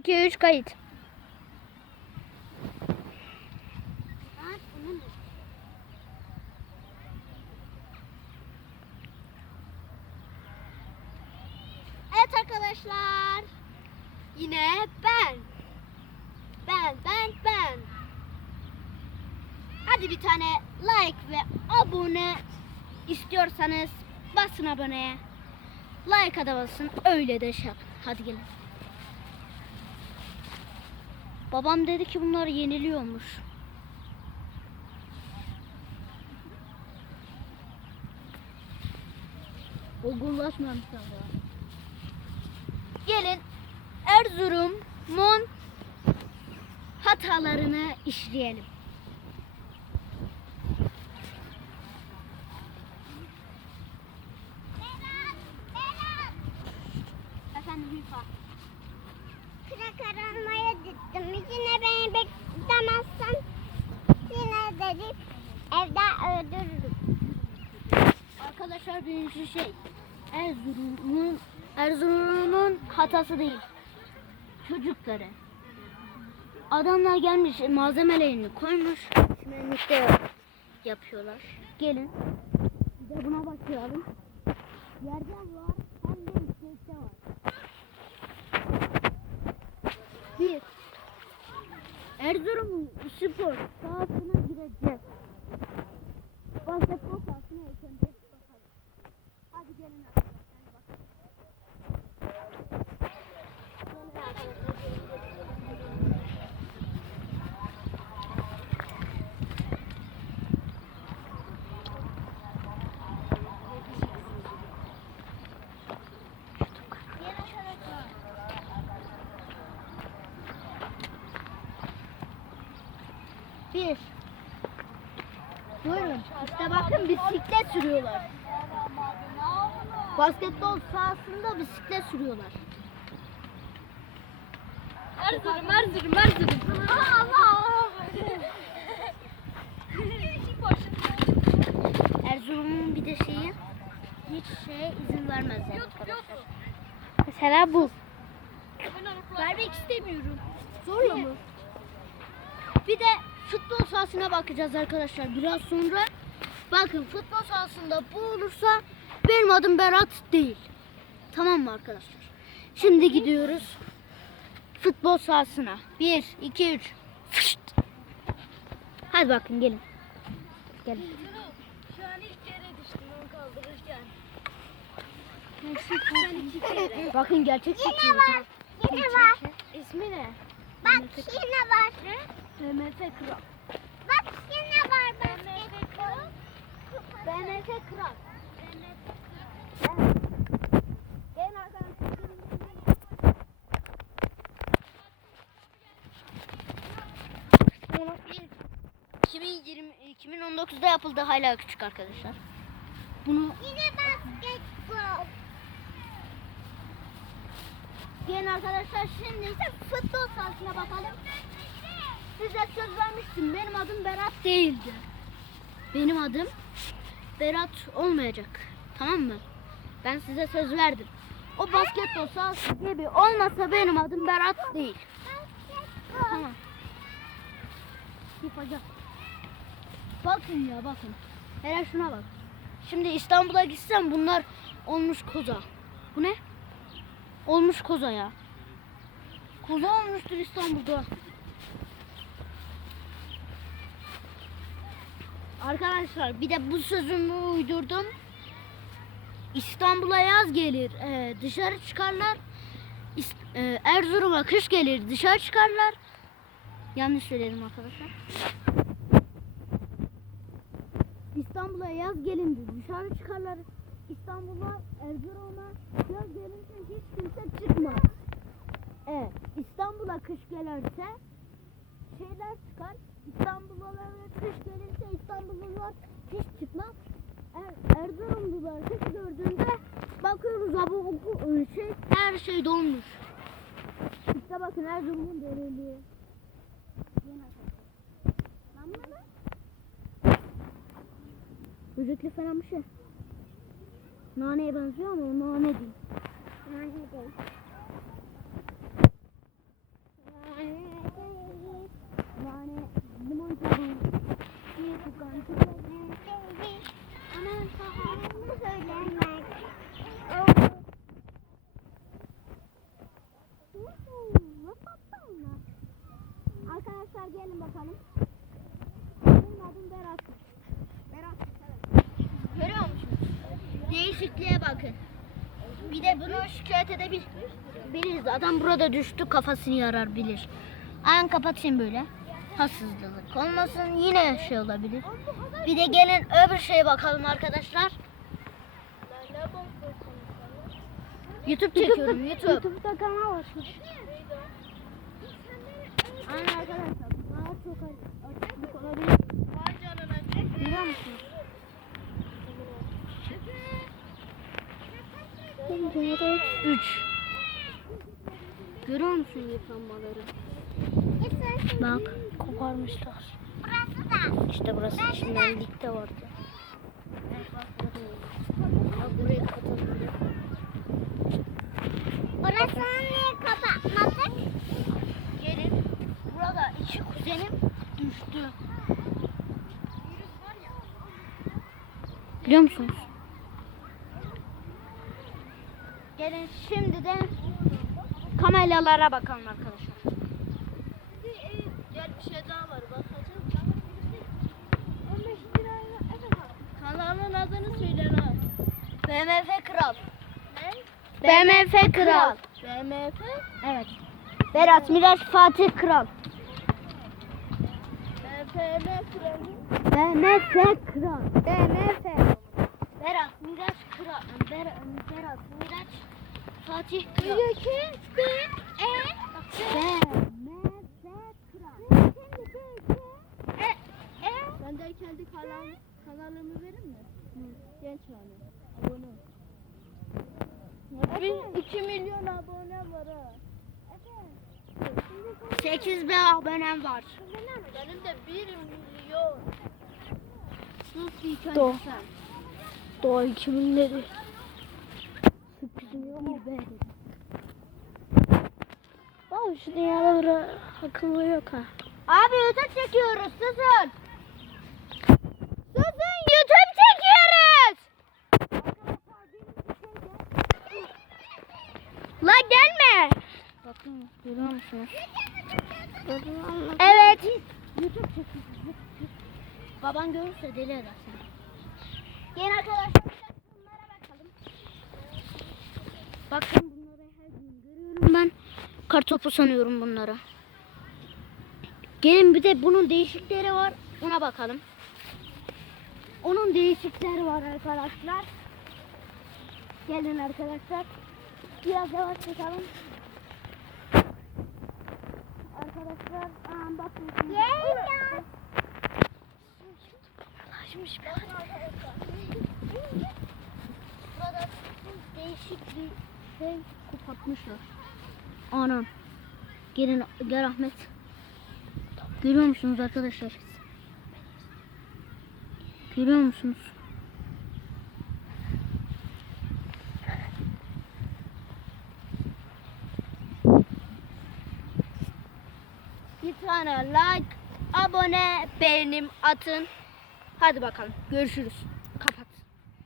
2 3 kayıt. Evet arkadaşlar. Yine ben. Ben, ben, ben. Hadi bir tane like ve abone istiyorsanız basın aboneye. Like da basın. Öyle de şey. Hadi gelin. Babam dedi ki bunlar yeniliyormuş. Olgunlaşmamış ama. Gelin Erzurum'un hatalarını işleyelim. Arkadaşlar birinci şey Erzurum'un Erzurum'un hatası değil. Çocukları. Adamlar gelmiş malzemelerini koymuş. Çimenlikte yapıyorlar. Gelin. Bir de buna bakıyorum. Yerde var hem de yüksekte var. Bir. Erzurum spor sahasına gireceğiz. Basketbol sahasına ilk önce bakalım. Hadi gelin arkadaşlar bakalım. Gelin arkadaşlar. Bir. Buyurun. İşte bakın bisiklet sürüyorlar. Basketbol sahasında bisiklet sürüyorlar. Erzurum, Erzurum, Erzurum. Allah! Erzurum'un bir de şeyi hiç şeye izin vermezler arkadaşlar. Mesela bu. Vermek istemiyorum. Zorla mı? Bir de futbol sahasına bakacağız arkadaşlar biraz sonra. Bakın futbol sahasında bu olursa benim adım Berat değil. Tamam mı arkadaşlar? Şimdi gidiyoruz futbol sahasına. 1, 2, 3. Fışt. Hadi bakın gelin. Gelin. Şu an ilk yere düştüm onu kaldırırken. Bakın gerçek Yine var. Yine var. İsmi ne? Bak yine var. MF Kral. Bak yine var basketbol. BNF Kral. Gelin arkadaşlar. 2020 2019'da yapıldı hala küçük arkadaşlar. Bunu Yine basketbol. gelin arkadaşlar şimdi ise futbol sahasına bakalım. Size söz vermiştim. Benim adım Berat değildi. Benim adım Berat olmayacak. Tamam mı? Ben size söz verdim. O basketbol sahası gibi olmasa benim adım Berat değil. Tamam. Yapacağım. Bakın ya bakın. Hele şuna bak. Şimdi İstanbul'a gitsem bunlar olmuş koza. Bu ne? Olmuş koza ya. Koza olmuştur İstanbul'da. Arkadaşlar bir de bu sözümü uydurdum. İstanbul'a yaz gelir, e, dışarı çıkarlar. İs- e, Erzurum'a kış gelir, dışarı çıkarlar. Yanlış söyledim arkadaşlar. İstanbul'a yaz gelince dışarı çıkarlar. İstanbul'a, Erzurum'a yaz gelince hiç kimse çıkmaz. Evet, İstanbul'a kış gelirse şeyler çıkar. İstanbul'a kış gelirse İstanbullular hiç çıkmaz. Şey, her şey dolmuş. İşte bakın Erzurum'un dereliği. Böcekli falan bir şey. Naneye benziyor ama o nane değil. Nane değil. Arkadaşlar gelin bakalım. Benim adım Berat. Berat. Evet. Görüyor musunuz? Değişikliğe bakın. Bir de bunu şikayet edebiliriz. Adam burada düştü kafasını yarar bilir. Ayağını kapatayım böyle. Hassızlılık olmasın yine şey olabilir. Bir de gelin öbür şeye bakalım arkadaşlar. YouTube çekiyorum YouTube. YouTube'da kanal açmış. Aynen arkadaşlar. Daha çok açıklık olabilir. Biliyor musunuz? Üç. Görüyor musun yıpranmaları? Bak koparmışlar. Burası da. İşte burası içinden dikte vardı. Bak buraya katılıyor. Orasını İki kuzenim düştü. Biliyor musunuz? Gelin şimdi de kameralara bakalım arkadaşlar. Gel bir şey daha var bakacağım. 15 lirayla evet Kanalın adını söyle lan. BMF Kral. Ne? BMF Kral. BMF. Evet. Berat Miraç Fatih Kral. BFM kralı. BMF Kral. BMF. Berat Miraç Kral. Berat, Berat Miraç Fatih Kral. Yürü B E BMF Kral. E E Ben de kendi kanal, kanalımı verir mi? Genç hani. Abone ol. Bir, 2 milyon abone var ha. 8 bin abonem var. Benim de 1 milyon. Sus ilk önce Doğru. sen. Doğa 2000'leri. Sürprizim yok be. Abi şu dünyada böyle akıllı yok ha. Abi YouTube çekiyoruz. Susun YouTube çekiyoruz. La gelme. Görüyor musunuz? Evet. YouTube çekiyoruz. Baban görürse deli eder seni. Gelin arkadaşlar bunlara bakalım. Bakın bunları her gün görüyorum ben. Kartopu sanıyorum bunları. Gelin bir de bunun değişikleri var. Ona bakalım. Onun değişikleri var arkadaşlar. Gelin arkadaşlar. Biraz yavaş çekelim. Arkadaşlar aa, bakın. Yayla. Açmış bir Burada değişik bir şey kapatmışlar. Anam. Gelin gel Ahmet. Görüyor musunuz arkadaşlar? Görüyor musunuz? Tane like, abone, beğenim atın. Hadi bakalım. Görüşürüz.